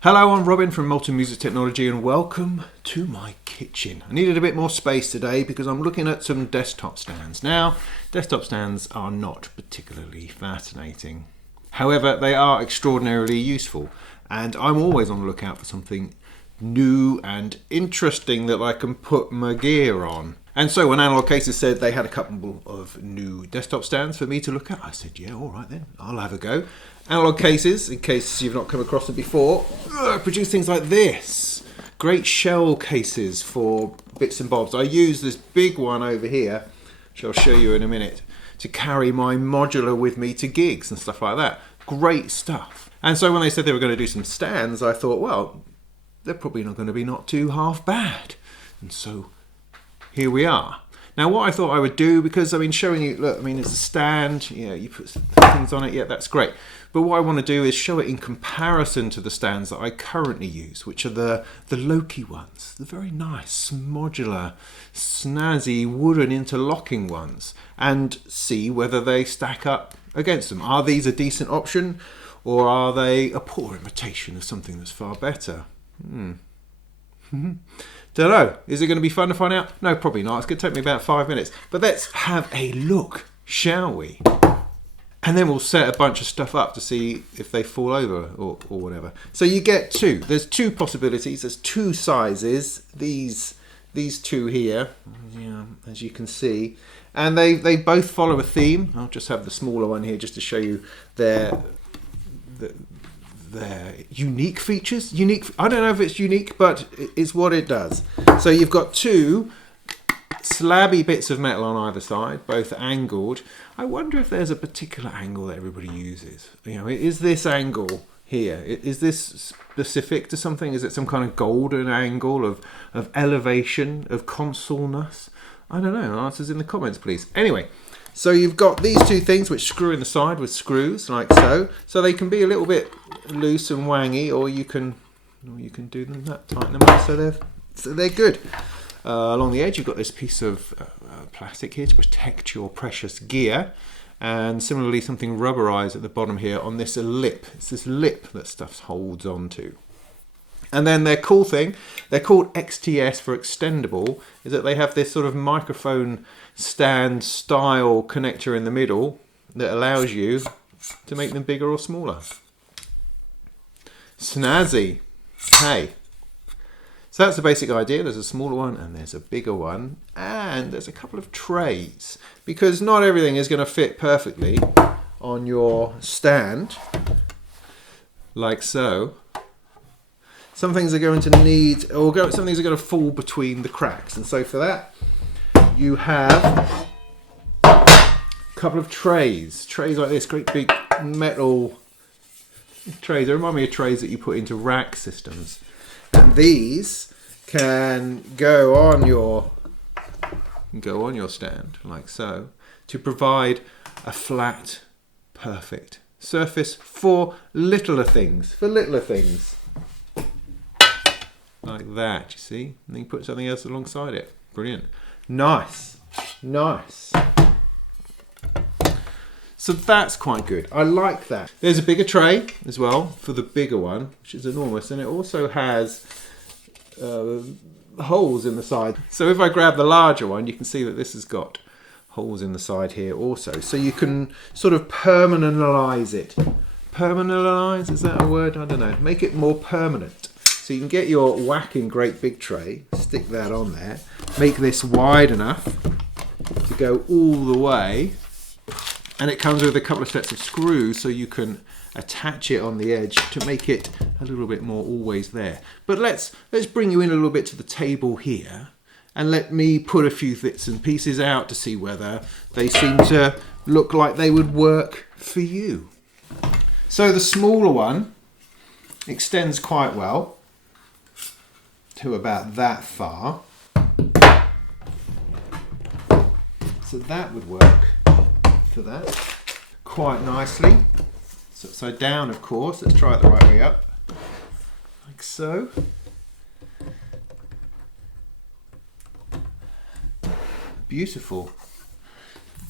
Hello, I'm Robin from Multi-Music Technology and welcome to my kitchen. I needed a bit more space today because I'm looking at some desktop stands. Now, desktop stands are not particularly fascinating. However, they are extraordinarily useful and I'm always on the lookout for something new and interesting that I can put my gear on. And so when Analog Cases said they had a couple of new desktop stands for me to look at, I said, yeah, all right then, I'll have a go. Analog Cases, in case you've not come across them before, produce things like this. Great shell cases for bits and bobs. I use this big one over here, which I'll show you in a minute, to carry my modular with me to gigs and stuff like that. Great stuff. And so when they said they were going to do some stands, I thought, well, they're probably not going to be not too half bad. And so here we are. Now what I thought I would do, because I mean showing you, look, I mean it's a stand, you know, you put things on it, yeah, that's great. But what I want to do is show it in comparison to the stands that I currently use, which are the Loki ones, the very nice, modular, snazzy, wooden interlocking ones, and see whether they stack up against them. Are these a decent option, or are they a poor imitation of something that's far better? Don't know. Is it going to be fun to find out? No, probably not. It's going to take me about 5 minutes. But let's have a look, shall we? And then we'll set a bunch of stuff up to see if they fall over or whatever. So you get two. There's two possibilities. There's two sizes. These two here, yeah, as you can see. And they both follow a theme. I'll just have the smaller one here just to show you their unique features. I don't know if it's unique, but it's what it does. So you've got two slabby bits of metal on either side, both angled. I wonder if there's a particular angle that everybody uses. You know, is this angle here, is this specific to something? Is it some kind of golden angle of elevation, of consoleness? I don't know. Answers in the comments, please. Anyway, so you've got these two things which screw in the side with screws like so. So they can be a little bit loose and wangy, or you can do them that, tighten them up so they're good. Along the edge you've got this piece of plastic here to protect your precious gear, and similarly something rubberized at the bottom here on this lip. It's this lip that stuff holds onto. And then their cool thing, they're called XTS for extendable, is that they have this sort of microphone stand style connector in the middle that allows you to make them bigger or smaller. Snazzy. Hey. So that's the basic idea. There's a smaller one and there's a bigger one, and there's a couple of trays because not everything is going to fit perfectly on your stand like so. Some things are going to need, some things are going to fall between the cracks, and so for that you have a couple of trays like this, great big metal trays. They remind me of trays that you put into rack systems. And these can go on your stand like so to provide a flat, perfect surface for littler things. Like that, you see? And then you put something else alongside it. Brilliant. Nice. So that's quite good. I like that. There's a bigger tray as well for the bigger one, which is enormous, and it also has holes in the side. So if I grab the larger one, you can see that this has got holes in the side here also. So you can sort of permanentalize it. Permanentalize, is that a word? I don't know. Make it more permanent. So you can get your whacking great big tray, stick that on there, make this wide enough to go all the way. And it comes with a couple of sets of screws so you can attach it on the edge to make it a little bit more always there. But let's bring you in a little bit to the table here and let me put a few bits and pieces out to see whether they seem to look like they would work for you. So the smaller one extends quite well to about that far. So that would work for that quite nicely. It's upside down, of course. Let's try it the right way up, like so. Beautiful.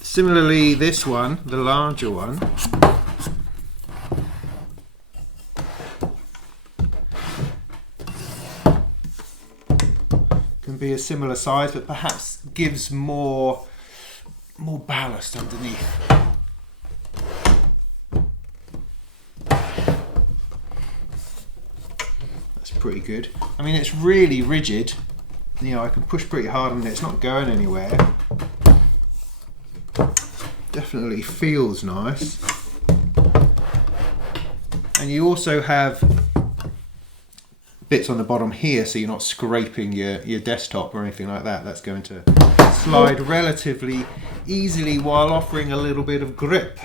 Similarly, this one, the larger one, can be a similar size, but perhaps gives more ballast underneath. That's pretty good. I mean, it's really rigid. You know, I can push pretty hard on it. It's not going anywhere. Definitely feels nice. And you also have bits on the bottom here, so you're not scraping your desktop or anything like that. That's going to slide relatively easily while offering a little bit of grip.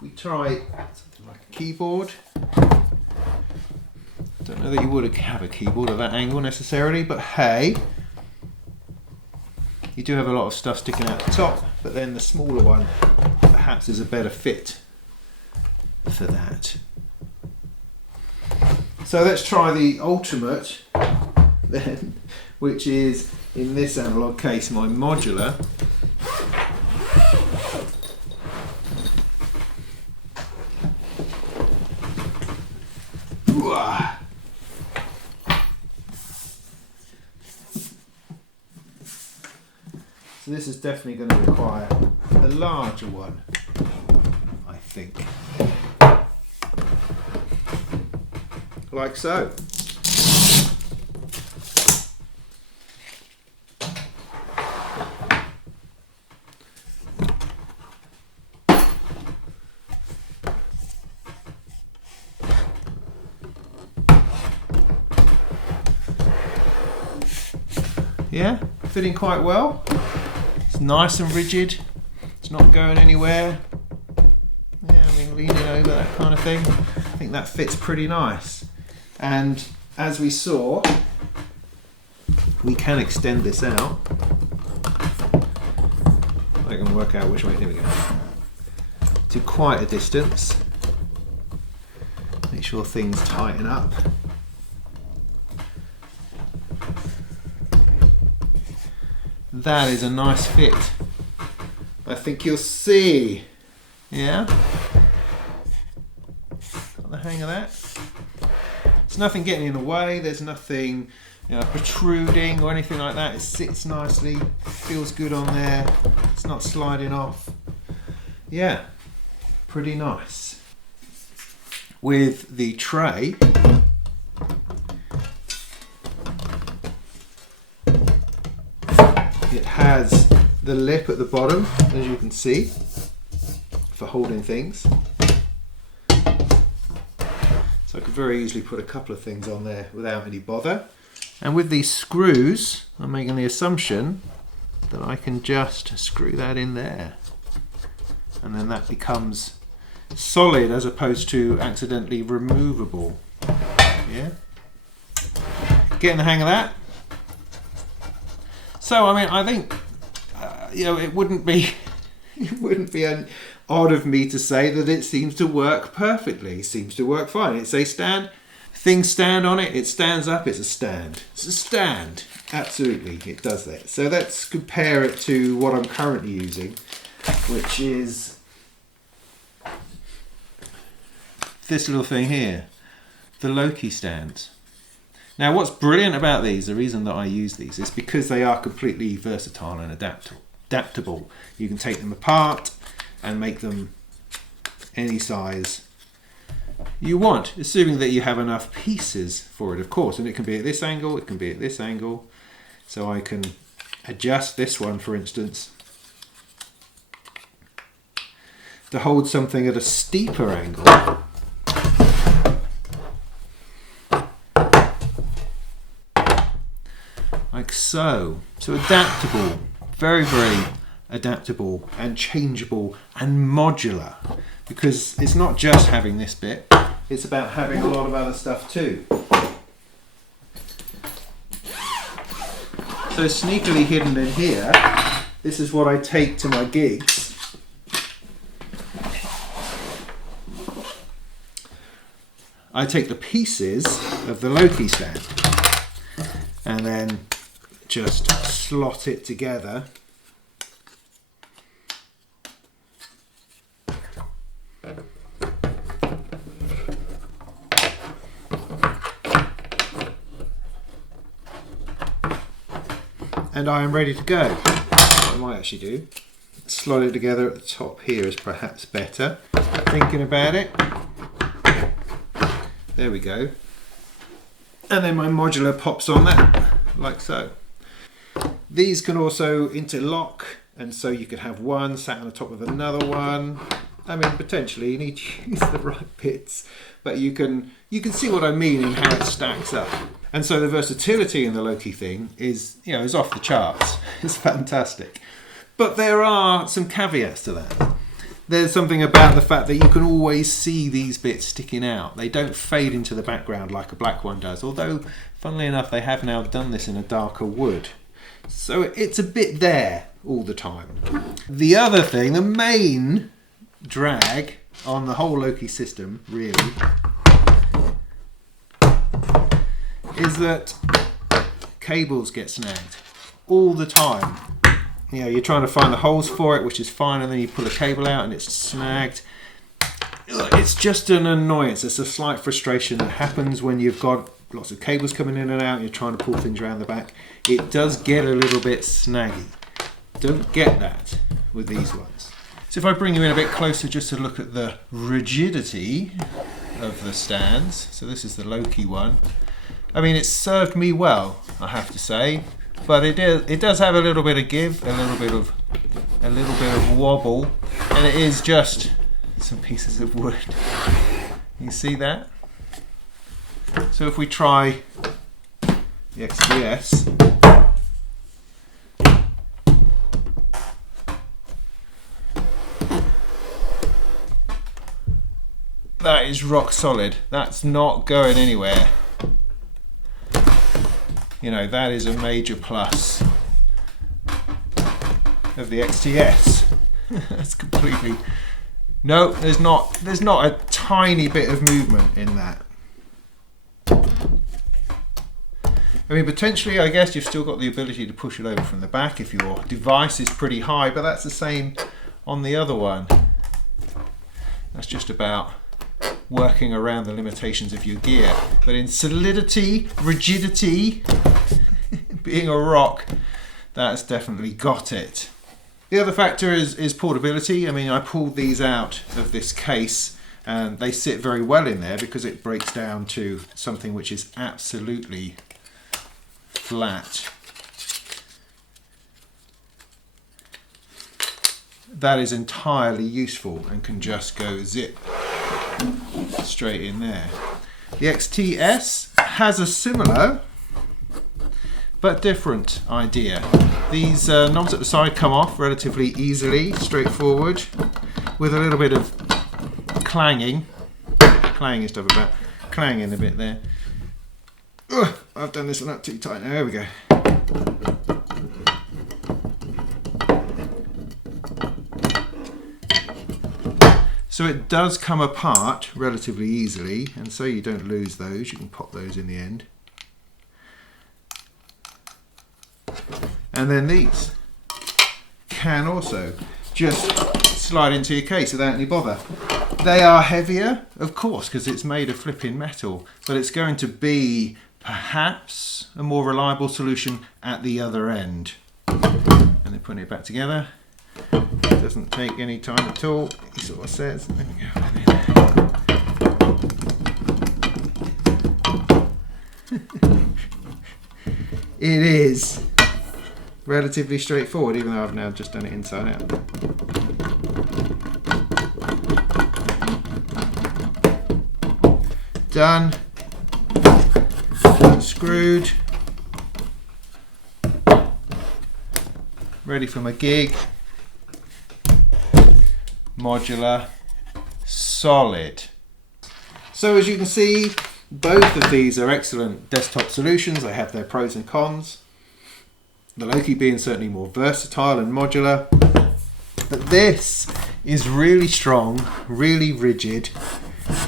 We try something like a keyboard. I don't know that you would have a keyboard at that angle necessarily, but hey, you do have a lot of stuff sticking out the top, but then the smaller one perhaps is a better fit for that. So let's try the ultimate then, which is, in this analog case, my modular. So this is definitely going to require a larger one, I think. Like so. Yeah, fitting quite well. It's nice and rigid. It's not going anywhere. Yeah, I mean, leaning over, that kind of thing. I think that fits pretty nice. And as we saw, we can extend this out. I can work out which way, here we go, to quite a distance. Make sure things tighten up. That is a nice fit. I think you'll see. Yeah? Got the hang of that? There's nothing getting in the way, there's nothing, you know, protruding or anything like that. It sits nicely, feels good on there, it's not sliding off. Yeah, pretty nice. With the tray, it has the lip at the bottom, as you can see, for holding things. So I could very easily put a couple of things on there without any bother. And with these screws, I'm making the assumption that I can just screw that in there. And then that becomes solid as opposed to accidentally removable. Yeah? Getting the hang of that. So, I mean, I think, you know, it wouldn't be odd of me to say that it seems to work perfectly. It seems to work fine. It's a stand. Things stand on it. It stands up. It's a stand. It's a stand. Absolutely, it does that. So let's compare it to what I'm currently using, which is this little thing here, the Loki stands. Now, what's brilliant about these, the reason that I use these, is because they are completely versatile and adaptable. You can take them apart and make them any size you want, assuming that you have enough pieces for it, of course. And it can be at this angle, it can be at this angle. So I can adjust this one, for instance, to hold something at a steeper angle. Like so. So adaptable, very, very adaptable and changeable and modular, because it's not just having this bit, it's about having a lot of other stuff too. So sneakily hidden in here, this is what I take to my gigs. I take the pieces of the Loki stand and then just slot it together. and I am ready to go. What I might actually do, slide it together at the top here is perhaps better. Thinking about it. There we go. And then my modular pops on that, like so. These can also interlock, and so you could have one sat on the top of another one. I mean, potentially you need to use the right bits, but you can see what I mean in how it stacks up. And so the versatility in the Loki thing is, you know, is off the charts. It's fantastic. But there are some caveats to that. There's something about the fact that you can always see these bits sticking out. They don't fade into the background like a black one does, although, funnily enough, they have now done this in a darker wood. So it's a bit there all the time. The other thing, the main drag on the whole Loki system, really, is that cables get snagged all the time. You know, you're trying to find the holes for it, which is fine, and then you pull a cable out and it's snagged. It's just an annoyance. It's a slight frustration that happens when you've got lots of cables coming in and out and you're trying to pull things around the back. It does get a little bit snaggy. Don't get that with these ones. So if I bring you in a bit closer just to look at the rigidity of the stands. So this is the Loki one. I mean, it's served me well, I have to say. But it does have a little bit of give, a little bit of wobble, and it is just some pieces of wood. You see that? So if we try the XTS, that is rock solid. That's not going anywhere. You know, that is a major plus of the XTS. That's completely... No, there's not a tiny bit of movement in that. I mean, potentially, I guess you've still got the ability to push it over from the back if your device is pretty high, but that's the same on the other one. That's just about working around the limitations of your gear. But in solidity, rigidity, being a rock, that's definitely got it. The other factor is portability. I mean, I pulled these out of this case and they sit very well in there because it breaks down to something which is absolutely flat. That is entirely useful and can just go zip straight in there. The XTS has a similar but different idea. These knobs at the side come off relatively easily, straightforward, with a little bit of clanging and stuff about clanging a bit there. Ugh, I've done this one up too tight now. There we go. So it does come apart relatively easily, and so you don't lose those. You can pop those in the end. And then these can also just slide into your case without any bother. They are heavier, of course, because it's made of flipping metal, but it's going to be perhaps a more reliable solution at the other end. And then putting it back together. Doesn't take any time at all, he sort of says. There we go. It is relatively straightforward, even though I've now just done it inside out. Done. Unscrewed. Ready for my gig. Modular, solid. So as you can see, both of these are excellent desktop solutions. They have their pros and cons. The Loki being certainly more versatile and modular, but this is really strong, really rigid,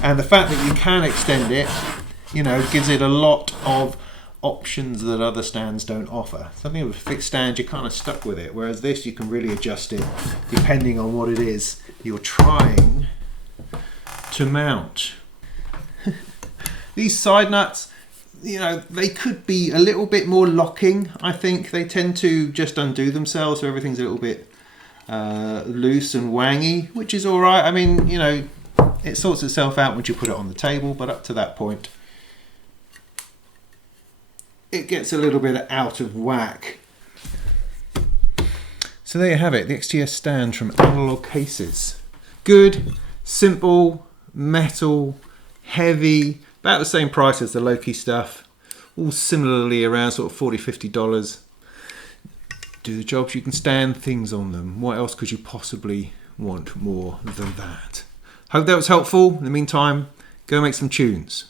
and the fact that you can extend it, you know, gives it a lot of options that other stands don't offer. Something with a fixed stand, you're kind of stuck with it, whereas this you can really adjust it depending on what it is you're trying to mount. These side nuts, you know, they could be a little bit more locking. I think they tend to just undo themselves, so everything's a little bit loose and wangy, which is all right. I mean, you know, it sorts itself out once you put it on the table, but up to that point, it gets a little bit out of whack. So there you have it, the XTS stand from Analog Cases. Good, simple, metal, heavy, about the same price as the Loki stuff. All similarly around sort of $40, $50. Do the jobs, you can stand things on them. What else could you possibly want more than that? Hope that was helpful. In the meantime, go make some tunes.